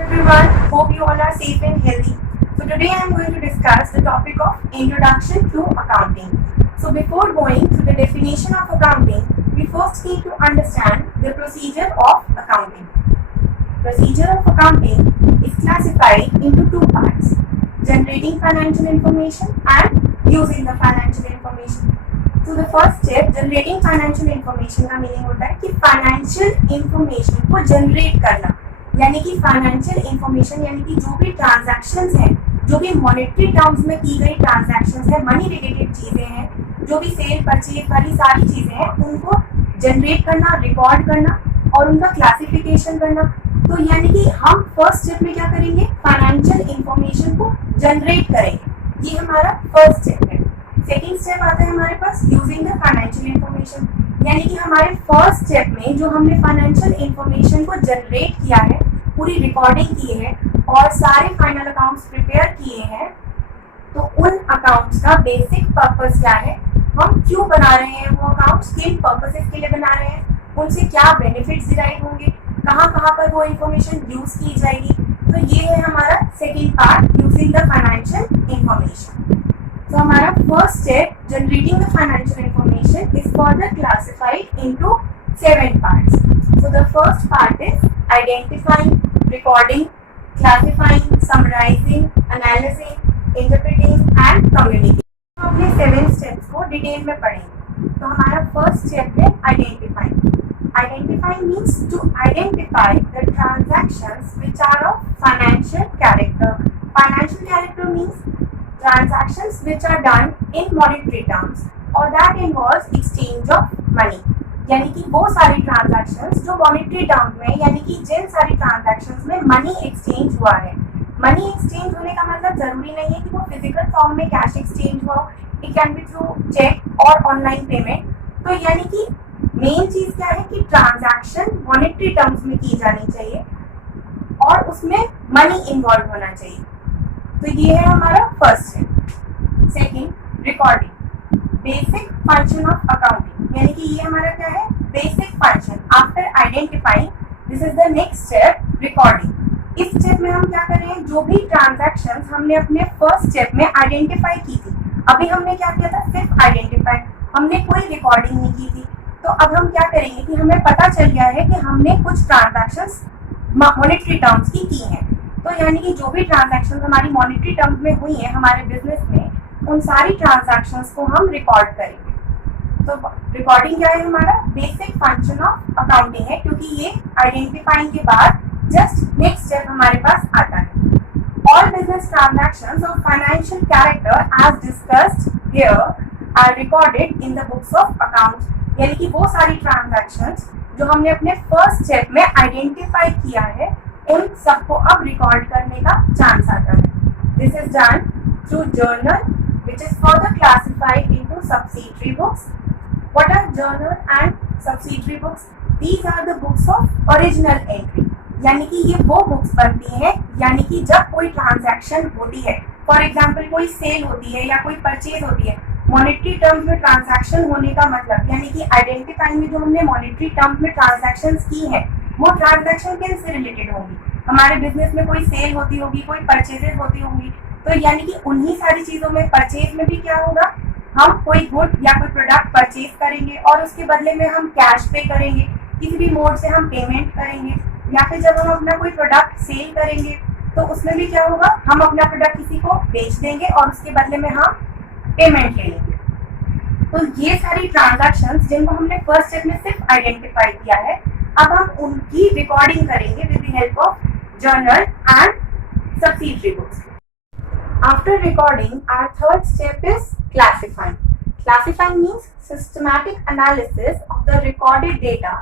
Everyone, hope you all are safe and healthy. So today I am going to discuss the topic of introduction to accounting. So before going to the definition of accounting, we first need to understand the procedure of accounting. Procedure of accounting is classified into two parts: generating financial information and using the financial information. तो the first step generating financial information का meaning होता है कि financial information को generate करना, यानी कि financial information यानी कि जो भी ट्रांजैक्शंस हैं, जो भी मॉनेटरी टर्म्स में की गई ट्रांजैक्शंस है, मनी रिलेटेड चीज़ें हैं, जो भी सेल परचेज वाली सारी चीज़ें हैं, उनको जनरेट करना, रिकॉर्ड करना और उनका क्लासिफिकेशन करना। तो यानी कि हम फर्स्ट स्टेप में क्या करेंगे, फाइनेंशियल इन्फॉर्मेशन को जनरेट करेंगे, ये हमारा फर्स्ट स्टेप है। सेकेंड स्टेप आता है हमारे पास यूजिंग द फाइनेंशियल इन्फॉर्मेशन, यानी कि हमारे फर्स्ट स्टेप में जो हमने फाइनेंशियल इन्फॉर्मेशन को जनरेट किया है, पूरी रिकॉर्डिंग की है और सारे फाइनल अकाउंट्स प्रिपेयर किए हैं, तो उन अकाउंट्स का बेसिक पर्पस क्या है, हम क्यों बना रहे हैं वो अकाउंट्स, किन पर्पसेस के लिए बना रहे हैं, उनसे क्या बेनिफिट्स डिराइव होंगे, कहाँ कहाँ पर वो इन्फॉर्मेशन यूज की जाएगी। तो ये है हमारा second part, using the financial information. तो हमारा first step generating the financial information is further classified into 7 parts. So the first part is identifying, recording, classifying, summarizing, analyzing, interpreting and communicating. तो अपने 7 स्टेप्स को detail में पढ़ेंगे। तो हमारा first step है identifying. Identifying means to identify the transactions which are of financial character. Financial character means transactions which are done in monetary terms or that involves exchange of money. यानी कि वो सारी transactions जो monetary terms में, यानी कि जिन सारी transactions में मनी एक्सचेंज हुआ है। मनी एक्सचेंज होने का मतलब जरूरी नहीं है कि वो फिजिकल फॉर्म में कैश एक्सचेंज हुआ, it can be through cheque और ऑनलाइन पेमेंट। तो यानी कि मेन चीज क्या है कि ट्रांजैक्शन मॉनेटरी टर्म्स में की जानी चाहिए और उसमें मनी इन्वॉल्व होना चाहिए। तो ये है हमारा first step. Second, recording, basic function of accounting, यानी कि ये हमारा क्या है, basic function. After identifying, this is the next step, recording. इस स्टेप में हम क्या कर रहे हैं, जो भी ट्रांजैक्शंस हमने अपने फर्स्ट स्टेप में आइडेंटिफाई की थी, अभी हमने क्या किया था, सिर्फ आइडेंटिफाई, हमने कोई रिकॉर्डिंग नहीं की थी। तो अब हम क्या करेंगे कि हमें पता चल गया है कि हमने कुछ ट्रांजैक्शंस मॉनेटरी टर्म्स की हैं। तो यानी कि जो भी ट्रांजैक्शंस हमारी मॉनेटरी टर्म्स में हुई हैं हमारे बिजनेस में, उन सारी ट्रांजैक्शंस को हम रिकॉर्ड करेंगे। तो रिकॉर्डिंग क्या है, हमारा बेसिक फंक्शन ऑफ अकाउंटिंग है, क्योंकि ये आइडेंटिफाइंग के बाद जस्ट नेक्स्ट स्टेप हमारे पास आता है। All business transactions of financial character as discussed here are recorded in the books of accounts, यानी कि वो सारी ट्रांजैक्शंस जो हमने अपने फर्स्ट स्टेप में आइडेंटिफाई किया है, उन सबको अब रिकॉर्ड करने का चांस आता है। This is done through journal which is further classified into subsidiary books. What are journal and subsidiary books? These are the books of original entry. यानी कि ये वो बुक्स बनती हैं, यानी कि जब कोई ट्रांजैक्शन होती है, फॉर एग्जाम्पल कोई सेल होती है या कोई परचेज होती है, मॉनेटरी टर्म्स में ट्रांजैक्शन होने का मतलब, यानी कि आइडेंटिफाइंग में जो हमने मॉनेटरी टर्म्स में ट्रांजैक्शंस की है, वो ट्रांजैक्शन किससे रिलेटेड होंगी, हमारे बिजनेस में कोई सेल होती होगी, कोई परचेजेस होती होंगी। तो यानी कि उन्हीं सारी चीजों में, परचेज में भी क्या होगा, हम कोई गुड या कोई प्रोडक्ट परचेज करेंगे और उसके बदले में हम कैश पे करेंगे, किसी भी मोड से हम पेमेंट करेंगे, या फिर जब हम अपना कोई प्रोडक्ट सेल करेंगे तो उसमें भी क्या होगा, हम अपना प्रोडक्ट किसी को बेच देंगे और उसके बदले में हम पेमेंट ले लेंगे। तो ये सारी ट्रांजैक्शंस जिनको हमने फर्स्ट स्टेप में सिर्फ आइडेंटिफाई किया है, अब हम उनकी रिकॉर्डिंग करेंगे with the help of journal and subsidiary books. After recording, our third step is classifying. Classifying means systematic analysis of the recorded data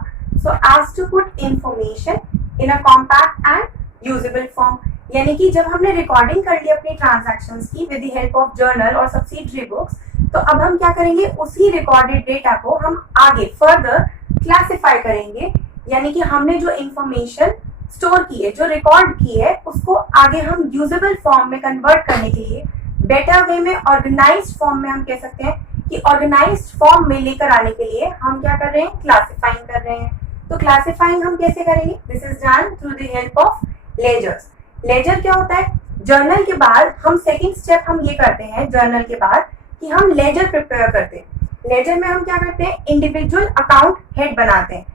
so as to put information in a compact and usable form. यानी कि जब हमने recording कर ली अपनी transactions की with the help of journal और subsidiary books, तो अब हम क्या करेंगे, उसी रिकॉर्डेड डेटा को हम आगे फर्दर क्लासिफाई करेंगे, यानी कि हमने जो इंफॉर्मेशन स्टोर की है, जो रिकॉर्ड की है, उसको आगे हम यूजेबल फॉर्म में कन्वर्ट करने के लिए, बेटर वे में, ऑर्गेनाइज्ड फॉर्म में, हम कह सकते हैं कि ऑर्गेनाइज्ड फॉर्म में लेकर आने के लिए हम क्या कर रहे हैं, क्लासिफाइंग कर रहे हैं। तो क्लासिफाइंग हम कैसे करेंगे, this is done through the help of ledgers. Ledger क्या होता है? जर्नल के बाद हम सेकंड स्टेप हम ये करते हैं जर्नल के बाद कि हम लेजर प्रिपेयर करते हैं। लेजर में हम क्या करते हैं? इंडिविजुअल अकाउंट हेड बनाते हैं।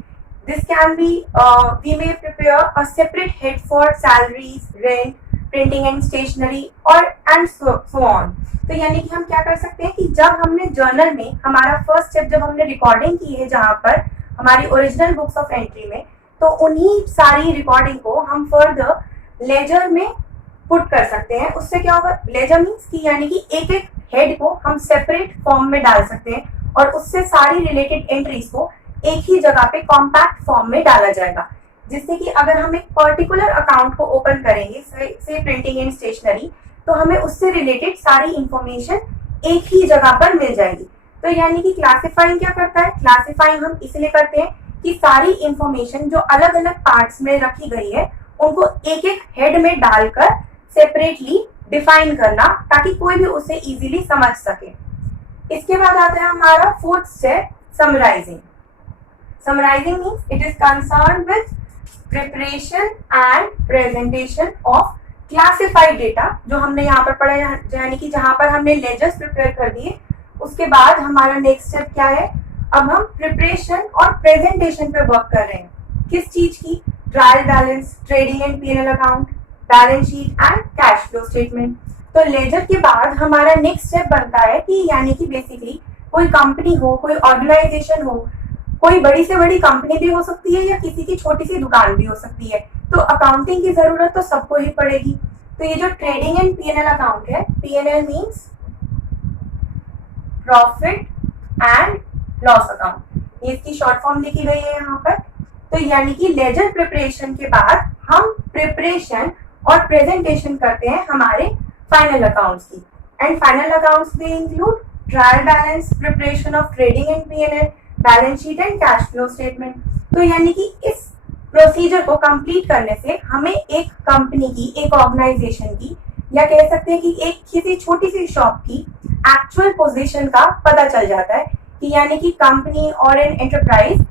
This can be we may prepare a separate head for salaries, rent, printing and stationery और एंड सो ऑन। तो यानी कि हम क्या कर सकते हैं कि जब हमने जर्नल में हमारा फर्स्ट स्टेप जब हमने रिकॉर्डिंग की है जहां पर हमारी ओरिजिनल बुक्स ऑफ एंट्री में, तो उन्हीं सारी रिकॉर्डिंग को हम फर्दर लेजर में पुट कर सकते हैं। उससे क्या होगा? लेजर मीन्स कि यानी कि एक एक हेड को हम सेपरेट फॉर्म में डाल सकते हैं और उससे सारी रिलेटेड एंट्रीज को एक ही जगह पे कॉम्पैक्ट फॉर्म में डाला जाएगा, जिससे कि अगर हम एक पर्टिकुलर अकाउंट को ओपन करेंगे से प्रिंटिंग एंड स्टेशनरी, तो हमें उससे रिलेटेड सारी इंफॉर्मेशन एक ही जगह पर मिल जाएगी। तो यानी कि क्लासिफाइंग क्या करता है? क्लासिफाइंग हम इसलिए करते हैं कि सारी इंफॉर्मेशन जो अलग अलग पार्ट्स में रखी गई है उनको एक एक हेड में डालकर सेपरेटली डिफाइन करना, ताकि कोई भी उसे इजीली समझ सके। इसके बाद आता है हमारा fourth step, summarising. Summarising means it is concern with preparation and presentation of classified data. जो हमने यहाँ पर पढ़ा, यानी कि जहां पर हमने लेजर्स प्रिपेयर कर दिए, उसके बाद हमारा नेक्स्ट स्टेप क्या है? अब हम प्रिपरेशन और प्रेजेंटेशन पे वर्क कर रहे हैं। किस चीज की? Trial balance, trading and PNL account, balance sheet and cash flow statement. तो लेजर के बाद हमारा नेक्स्ट स्टेप बनता है कि यानी कि बेसिकली कोई कंपनी हो, कोई ऑर्गेनाइजेशन हो, कोई बड़ी से बड़ी कंपनी भी हो सकती है या किसी की छोटी सी दुकान भी हो सकती है, तो अकाउंटिंग की जरूरत तो सबको ही पड़ेगी। तो ये जो ट्रेडिंग एंड पीएनएल अकाउंट है, PNL means profit and loss account, ये इसकी शॉर्ट फॉर्म लिखी गई है यहाँ पर। तो यानी कि लेजर प्रिपरेशन के बाद हम प्रिपरेशन और प्रेजेंटेशन करते हैं हमारे फाइनल अकाउंट्स की। एंड फाइनल अकाउंट्स में include trial balance, preparation of trading and PNL, balance sheet and cash flow statement. तो यानी कि इस प्रोसीजर को कंप्लीट करने से हमें एक कंपनी की, एक ऑर्गेनाइजेशन की, या कह सकते हैं कि एक किसी छोटी सी शॉप की एक्चुअल पोजीशन का पता चल जाता है कि यानी कि कंपनी और एन एंटरप्राइज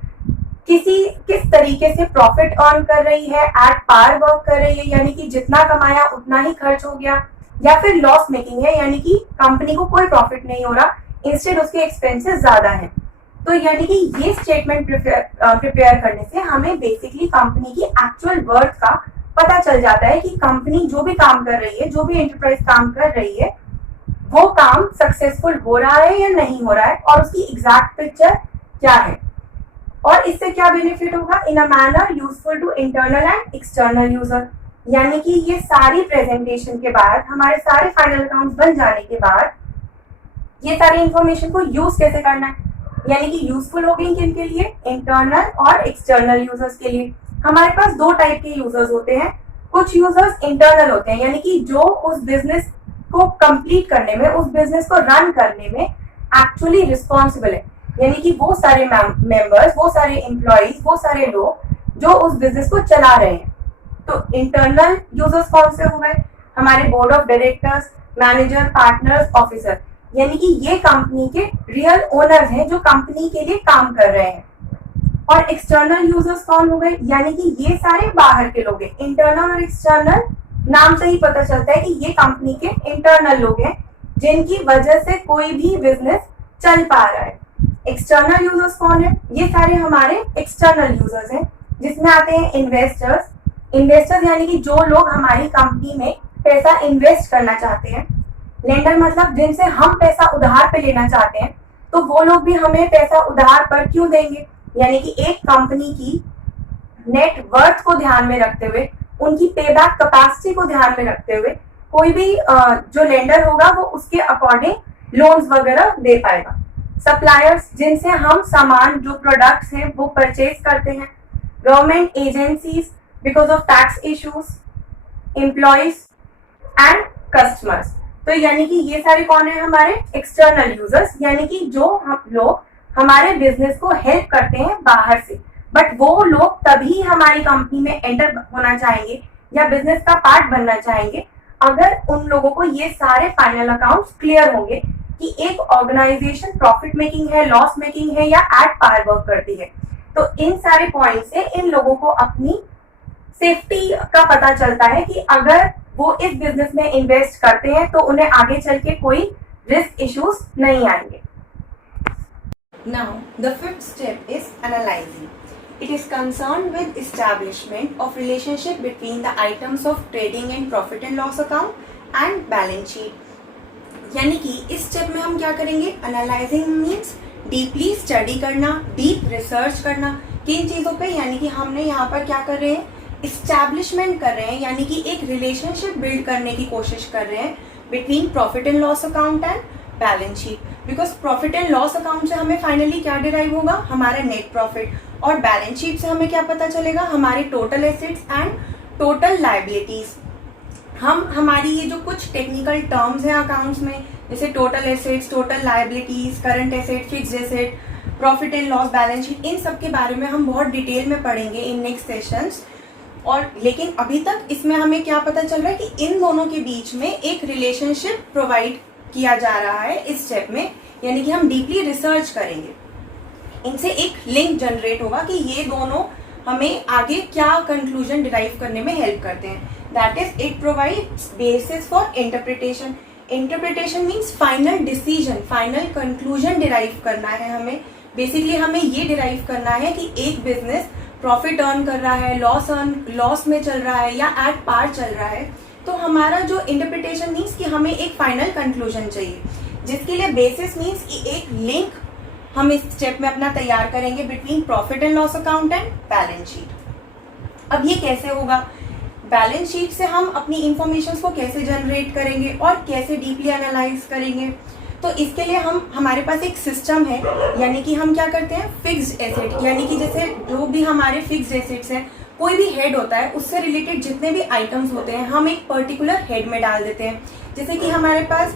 किस तरीके से प्रॉफिट अर्न कर रही है, एट पार वर्क कर रही है, यानी कि जितना कमाया उतना ही खर्च हो गया, या फिर लॉस मेकिंग है, यानी कि कंपनी को कोई प्रॉफिट नहीं हो रहा, इंस्टेड उसके एक्सपेंसेस ज्यादा हैं। तो यानी कि ये स्टेटमेंट प्रिपेयर करने से हमें बेसिकली कंपनी की एक्चुअल वर्थ का पता चल जाता है कि कंपनी जो भी काम कर रही है, जो भी एंटरप्राइज काम कर रही है, वो काम सक्सेसफुल हो रहा है या नहीं हो रहा है, और उसकी एग्जैक्ट पिक्चर क्या है, और इससे क्या बेनिफिट होगा in a manner useful to internal and external user. यानी कि ये सारी प्रेजेंटेशन के बाद, हमारे सारे फाइनल अकाउंट्स बन जाने के बाद, ये सारी इंफॉर्मेशन को यूज कैसे करना है, यानी कि यूजफुल होगी किनके लिए? इंटरनल और एक्सटर्नल यूजर्स के लिए। हमारे पास दो टाइप के यूजर्स होते हैं। कुछ यूजर्स इंटरनल होते हैं, यानी कि जो उस बिजनेस को कंप्लीट करने में, उस बिजनेस को रन करने में एक्चुअली रिस्पॉन्सिबल है, यानी कि वो सारे मेंबर्स, वो सारे एम्प्लॉइज, वो सारे लोग जो उस बिजनेस को चला रहे हैं। तो इंटरनल यूजर्स कौन से हो गए? हमारे board of directors, manager, partners, officer, यानी कि ये कंपनी के रियल ओनर्स हैं जो कंपनी के लिए काम कर रहे हैं। और एक्सटर्नल यूजर्स कौन हो गए? यानी कि ये सारे बाहर के लोग हैं। इंटरनल और एक्सटर्नल नाम से ही पता चलता है कि ये कंपनी के इंटरनल लोग हैं, जिनकी वजह से कोई भी बिजनेस चल पा रहा है। एक्सटर्नल यूजर्स कौन है? ये सारे हमारे एक्सटर्नल यूजर्स हैं, जिसमें आते हैं इन्वेस्टर्स। इन्वेस्टर्स यानी कि जो लोग हमारी कंपनी में पैसा इन्वेस्ट करना चाहते हैं। लेंडर मतलब जिनसे हम पैसा उधार पे लेना चाहते हैं, तो वो लोग भी हमें पैसा उधार पर क्यों देंगे? यानी कि एक कंपनी की नेट वर्थ को ध्यान में रखते हुए, उनकी पेबैक कैपेसिटी को ध्यान में रखते हुए, कोई भी जो लेंडर होगा वो उसके अकॉर्डिंग लोन्स वगैरह दे पाएगा। सप्लायर्स, जिनसे हम सामान, जो प्रोडक्ट्स हैं वो परचेज करते हैं। Government agencies because of tax issues, employees and customers. तो यानी कि ये सारे कौन है? हमारे एक्सटर्नल यूजर्स, यानी कि जो हम लोग हमारे बिजनेस को हेल्प करते हैं बाहर से, बट वो लोग तभी हमारी कंपनी में एंटर होना चाहेंगे या बिजनेस का पार्ट बनना चाहेंगे अगर उन लोगों को ये सारे फाइनल अकाउंट्स क्लियर होंगे कि एक ऑर्गेनाइजेशन प्रॉफिट मेकिंग है, लॉस मेकिंग है या एट पार वर्क करती है। तो इन सारे पॉइंट से इन लोगों को अपनी सेफ्टी का पता चलता है कि अगर वो इस बिजनेस में इन्वेस्ट करते हैं तो उन्हें आगे चल के कोई रिस्क इश्यूज नहीं आएंगे। Now, the fifth step is analyzing. It is concerned with establishment of relationship between the items of trading and profit and loss account and balance sheet. यानी कि इस स्टेप में हम क्या करेंगे, एनालाइजिंग मीन्स डीपली स्टडी करना, deep research करना किन चीज़ों पे, यानी कि हमने यहाँ पर क्या कर रहे हैं, इस्टेब्लिशमेंट कर रहे हैं, यानी कि एक रिलेशनशिप बिल्ड करने की कोशिश कर रहे हैं between profit and loss account and balance sheet. Because profit and loss account से हमें फाइनली क्या डिराइव होगा, हमारा नेट प्रॉफिट, और बैलेंस शीट से हमें क्या पता चलेगा, हमारे total assets and total liabilities. हम हमारी ये जो कुछ टेक्निकल टर्म्स हैं अकाउंट्स में, जैसे total assets, total liabilities, current asset, fixed asset, profit and loss, balance sheet, इन सब के बारे में हम बहुत डिटेल में पढ़ेंगे इन नेक्स्ट सेशंस। और लेकिन अभी तक इसमें हमें क्या पता चल रहा है कि इन दोनों के बीच में एक रिलेशनशिप प्रोवाइड किया जा रहा है इस स्टेप में, यानी कि हम डीपली रिसर्च करेंगे, इनसे एक लिंक जनरेट होगा कि ये दोनों हमें आगे क्या कंक्लूजन डिराइव करने में हेल्प करते हैं। That is it provides basis for interpretation. Interpretation means final decision, final conclusion derive करना है हमें। बेसिकली हमें ये डिराइव करना है कि एक बिजनेस प्रॉफिट अर्न कर रहा है, लॉस में चल रहा है या एट पार चल रहा है, तो हमारा जो इंटरप्रिटेशन मीन्स कि हमें एक फाइनल कंक्लूजन चाहिए, जिसके लिए बेसिस मीन्स कि एक लिंक हम इस स्टेप में अपना तैयार करेंगे between profit and loss account and balance sheet. अब ये कैसे होगा, बैलेंस शीट से हम अपनी इंफॉर्मेशन को कैसे जनरेट करेंगे और कैसे डीपली एनालाइज करेंगे, तो इसके लिए हमारे पास एक सिस्टम है, यानी कि हम क्या करते हैं, फिक्स्ड एसेट, यानी कि जैसे जो भी हमारे फिक्स्ड एसेट्स हैं, कोई भी हेड होता है उससे रिलेटेड जितने भी आइटम्स होते हैं हम एक पर्टिकुलर हेड में डाल देते हैं। जैसे कि हमारे पास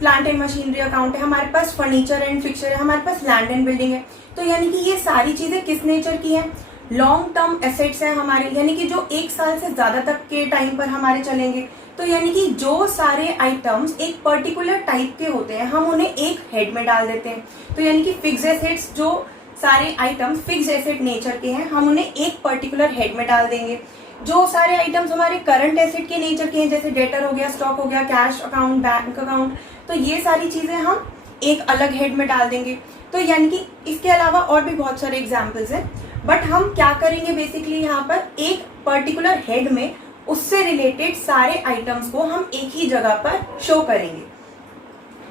प्लांट एंड मशीनरी अकाउंट है, हमारे पास फर्नीचर एंड फिक्चर है, हमारे पास लैंड एंड बिल्डिंग है, तो यानी कि ये सारी चीजें किस नेचर की हैं, लॉन्ग टर्म एसेट्स हैं हमारे, यानी कि जो एक साल से ज्यादा तक के टाइम पर हमारे चलेंगे। तो यानी कि जो सारे आइटम्स एक पर्टिकुलर टाइप के होते हैं हम उन्हें एक हेड में डाल देते हैं। तो यानी कि फिक्स्ड एसेट्स, जो सारे आइटम्स फिक्स्ड एसेट नेचर के हैं हम उन्हें एक पर्टिकुलर हेड में डाल देंगे। जो सारे आइटम्स हमारे करंट एसेट के नेचर के हैं, जैसे डेटर हो गया, स्टॉक हो गया, कैश अकाउंट, बैंक अकाउंट, तो ये सारी चीजें हम एक अलग हेड में डाल देंगे। तो यानी कि इसके अलावा और भी बहुत सारे एग्जाम्पल्स हैं, बट हम क्या करेंगे बेसिकली यहाँ पर एक पर्टिकुलर हेड में उससे रिलेटेड सारे आइटम्स को हम एक ही जगह पर शो करेंगे।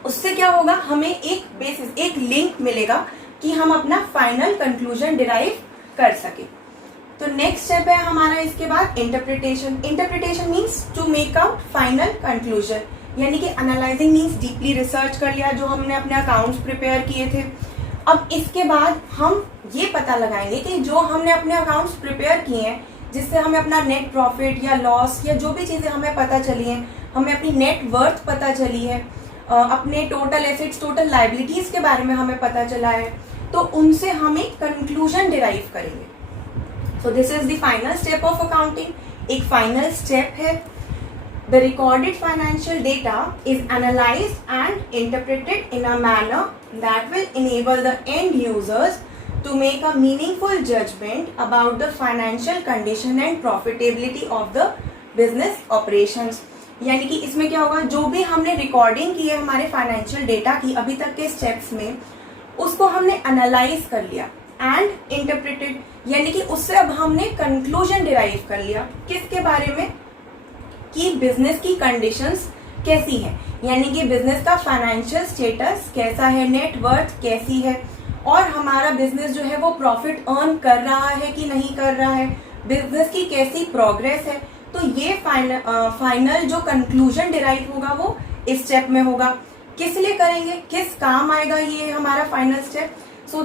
उससे क्या होगा, हमें एक बेसिस, एक लिंक मिलेगा कि हम अपना फाइनल कंक्लूजन डिराइव कर सके। तो नेक्स्ट स्टेप है हमारा इसके बाद interpretation. Interpretation means to make out final conclusion, यानी कि एनालाइजिंग मीन्स डीपली रिसर्च कर लिया जो हमने अपने अकाउंट्स प्रिपेयर किए थे। अब इसके बाद हम ये पता लगाएंगे कि जो हमने अपने अकाउंट्स प्रिपेयर किए हैं, जिससे हमें अपना नेट प्रॉफिट या लॉस या जो भी चीज़ें हमें पता चली हैं, हमें अपनी नेट वर्थ पता चली है, अपने टोटल एसेट्स, टोटल लायबिलिटीज़ के बारे में हमें पता चला है, तो उनसे हम एक कंक्लूजन डिराइव करेंगे। So this is the final step of accounting. एक फाइनल स्टेप है, the recorded financial data is analysed and interpreted in a manner that will enable the end users to make a meaningful judgment about the financial condition and profitability of the business operations। यानी कि इसमें क्या होगा, जो भी हमने recording की है हमारे फाइनेंशियल डेटा की अभी तक के स्टेप्स में, उसको हमने एनालाइज कर लिया एंड इंटरप्रेटेड, यानी कि उससे अब हमने कंक्लूजन डिराइव कर लिया किसके बारे में, कि बिजनेस की कंडीशंस कैसी है, यानी कि बिजनेस का फाइनेंशियल स्टेटस कैसा है, नेट वर्थ कैसी है, और हमारा बिजनेस जो है वो प्रॉफिट अर्न कर रहा है कि नहीं कर रहा है, बिजनेस की कैसी प्रोग्रेस है। तो ये फाइनल जो कंक्लूजन डिराइव होगा वो इस स्टेप में होगा। किस लिए करेंगे, किस काम आएगा ये हमारा final step, so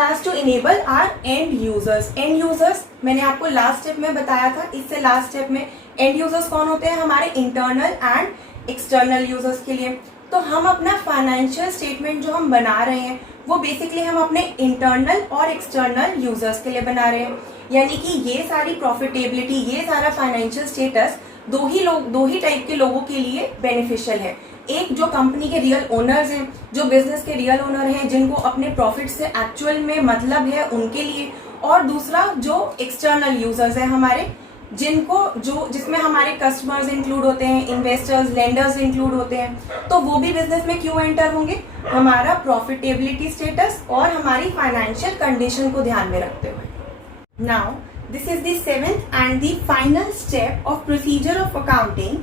as to enable our end users. End users मैंने आपको लास्ट स्टेप में बताया था, इससे लास्ट स्टेप में एंड यूजर्स कौन होते हैं, हमारे इंटरनल एंड एक्सटर्नल यूजर्स के लिए। तो हम अपना फाइनेंशियल स्टेटमेंट जो हम बना रहे हैं वो बेसिकली हम अपने इंटरनल और एक्सटर्नल यूजर्स के लिए बना रहे हैं, यानी कि ये सारी प्रॉफिटेबिलिटी, ये सारा फाइनेंशियल स्टेटस दो ही टाइप के लोगों के लिए बेनिफिशियल है। एक जो कंपनी के रियल ओनर्स हैं, जो बिजनेस के रियल ओनर हैं, जिनको अपने प्रॉफिट से एक्चुअल में मतलब है, उनके लिए। और दूसरा जो एक्सटर्नल यूजर्स हैं हमारे, जिसमें हमारे कस्टमर्स इंक्लूड होते हैं, इन्वेस्टर्स, लेंडर्स इंक्लूड होते हैं। तो वो भी बिजनेस में क्यों एंटर होंगे? हमारा प्रॉफिटेबिलिटी स्टेटस और हमारी फाइनेंशियल कंडीशन को ध्यान में रखते हुए। Now this is the 7th and the final step of procedure of accounting.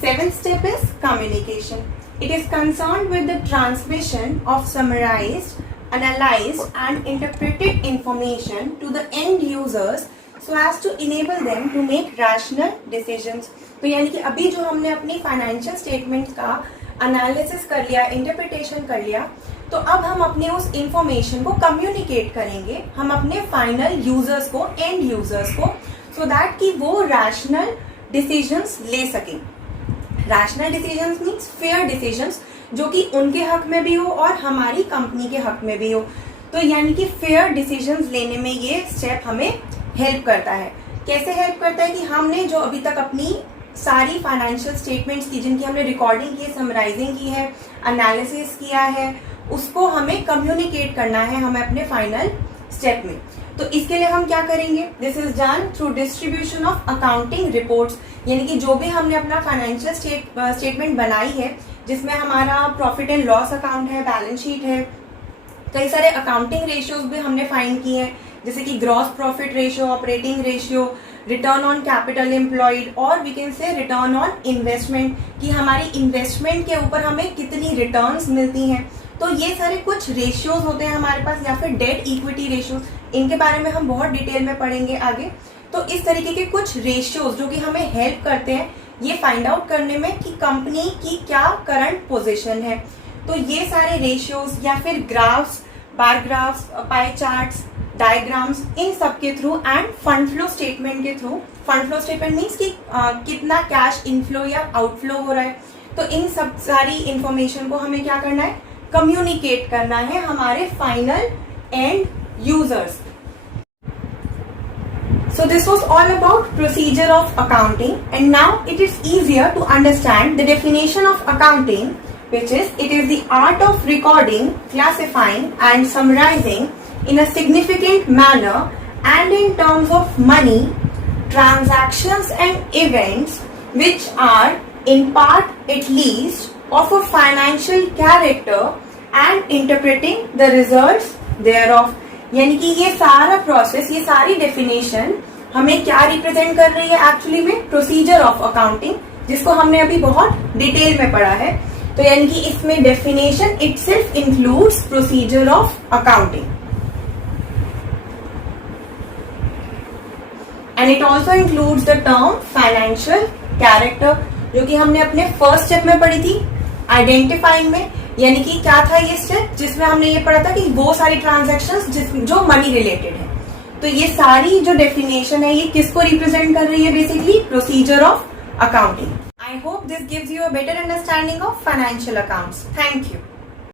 7th step is communication. It is concerned with the transmission of summarized, analyzed and interpreted information to the end users so as to enable them to make rational decisions. तो यानी कि अभी जो हमने अपनी financial statements का analysis कर लिया, इंटरप्रिटेशन कर लिया, तो अब हम अपने उस इंफॉर्मेशन को कम्युनिकेट करेंगे हम अपने फाइनल यूजर्स को, एंड यूजर्स को, सो दैट कि वो रैशनल डिसीजंस ले सकें। Rational decisions means fair decisions, जो कि उनके हक में भी हो और हमारी कंपनी के हक में भी हो। तो यानी कि फेयर डिसीजंस लेने में ये स्टेप हमें हेल्प करता है। कैसे हेल्प करता है? कि हमने जो अभी तक अपनी सारी फाइनेंशियल स्टेटमेंट्स की, जिनकी हमने रिकॉर्डिंग की है, समराइजिंग की है, एनालिसिस किया है, उसको हमें कम्युनिकेट करना है हमें अपने फाइनल स्टेप में। तो इसके लिए हम क्या करेंगे? This is done through distribution of accounting reports. यानी कि जो भी हमने अपना फाइनेंशियल स्टेटमेंट बनाई है, जिसमें हमारा प्रॉफिट एंड लॉस अकाउंट है, बैलेंस शीट है, कई सारे अकाउंटिंग रेशियोज भी हमने फाइंड किए हैं, जैसे कि gross profit ratio, operating ratio, return on capital employed, और we can say return on investment, कि हमारी इन्वेस्टमेंट के ऊपर हमें कितनी रिटर्न्स मिलती हैं। तो ये सारे कुछ रेशियोज होते हैं हमारे पास, या फिर डेट इक्विटी रेशियोज, इनके बारे में हम बहुत डिटेल में पढ़ेंगे आगे। तो इस तरीके के कुछ रेशियोज जो कि हमें हेल्प करते हैं ये फाइंड आउट करने में कि कंपनी की क्या करंट पोजीशन है। तो ये सारे रेशियोज या फिर graphs, bar graphs, pie charts, diagrams, इन सब के through and fund flow statement के through, fund flow statement means कि कितना कैश इनफ्लो या आउटफ्लो हो रहा है, तो इन सब सारी इंफॉर्मेशन को हमें क्या करना है? कम्युनिकेट करना है हमारे final and users. So this was all about procedure of accounting, and now it is easier to understand the definition of accounting, which is it is the art of recording, classifying and summarizing in a significant manner and in terms of money, transactions and events which are in part at least of a financial character and interpreting the results thereof. यानी कि ये सारा process, ये सारी definition हमें क्या represent कर रही है एक्चुअली में? प्रोसीजर ऑफ अकाउंटिंग, जिसको हमने अभी बहुत डिटेल में पढ़ा है। तो यानी कि इसमें definition itself includes procedure of accounting, and it also includes the term financial character, जो कि हमने अपने फर्स्ट स्टेप में पढ़ी थी आइडेंटिफाइंग में। यानी कि क्या था ये स्टेप, जिसमें हमने ये पढ़ा था कि वो सारी ट्रांजैक्शंस जो मनी रिलेटेड है। तो ये सारी जो डेफिनेशन है ये किसको रिप्रेजेंट कर रही है? Basically procedure of accounting. I hope this gives you a better understanding of financial accounts. Thank you.